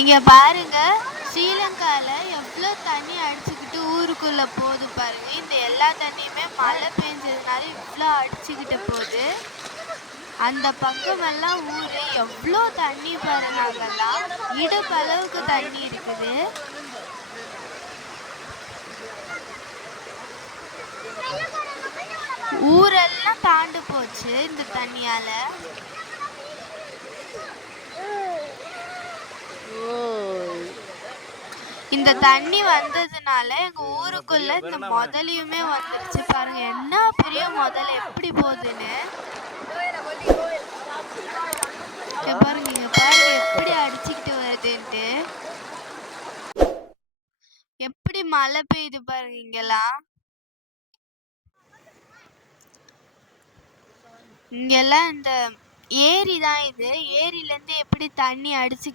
இங்க பாருங்க, ஸ்ரீலங்கால எவ்ளோ தண்ணி அடிச்சுக்கிட்டு ஊருக்குள்ள போகுது பாருங்க. இந்த எல்லா தண்ணியுமே மழை பெஞ்சதுனால இவ்ளோ அடிச்சுக்கிட்டு போகுது. அந்த பக்கமெல்லாம் ஊரு எவ்ளோ தண்ணி பாருங்க, அங்கெல்லாம் இடுப்பளவுக்கு தண்ணி இருக்குது. ஊரெல்லாம் தாண்டு போச்சு இந்த தண்ணியால. இந்த தண்ணி வந்ததுனால எங்க ஊருக்குள்ள இந்த முதலையுமே வந்துருச்சு பாருங்க. என்ன பெரிய முதலை எப்படி போகுதுன்னு. இங்க பாருங்க எப்படி அடிச்சுக்கிட்டு வருதுன்ட்டு. எப்படி மழை பெய்யுது பாருங்க இங்கெல்லாம். இங்கெல்லாம் இந்த ஏரி தான் இது. ஏரியில இருந்து எப்படி தண்ணி அடிச்சுக்கிட்டு